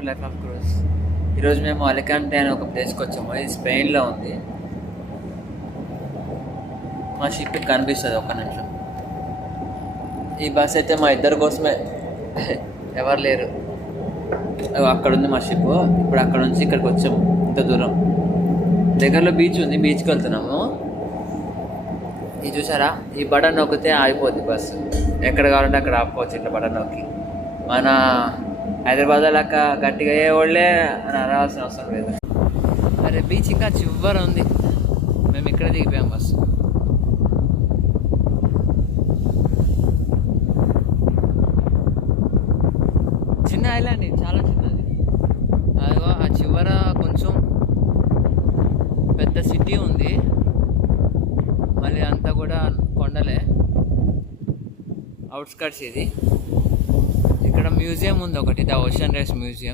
Life of cruise. ఈరోజు మేము అలికాంటే అనే ఒక ప్లేస్కి వచ్చాము. ఇది స్పెయిన్లో ఉంది. మా షిప్ కనిపిస్తుంది ఒక్క నిమిషం. ఈ బస్ అయితే మా ఇద్దరి కోసమే, ఎవరు లేరు. అక్కడ ఉంది మా షిప్. ఇప్పుడు అక్కడ నుంచి ఇక్కడికి వచ్చాము. ఇంత దూరం దగ్గరలో బీచ్ ఉంది, బీచ్కి వెళ్తున్నాము. ఇది చూసారా, ఈ బటన్ నొక్కితే ఆగిపోద్ది బస్సు. ఎక్కడ కావాలంటే అక్కడ ఆపుకోవచ్చు ఇట్లా బటన్ నొక్కి. మన హైదరాబాద్ లాగా గట్టిగా ఏ వాళ్ళే అని అనాల్సిన అవసరం లేదు. అరే బీచ్ ఇంకా చివర ఉంది. మేము ఇక్కడ దిగిపోయాం బస్సు. చిన్న ఐలాండ్, ఇది చాలా చిన్నది. అదిగో ఆ చివర కొంచెం పెద్ద సిటీ ఉంది, మళ్ళీ అంతా కూడా కొండలే. అవుట్స్కట్స్ ఇది. ఇక్కడ మ్యూజియం ఉంది ఒకటి, ద ఓషన్ రేస్ మ్యూజియం.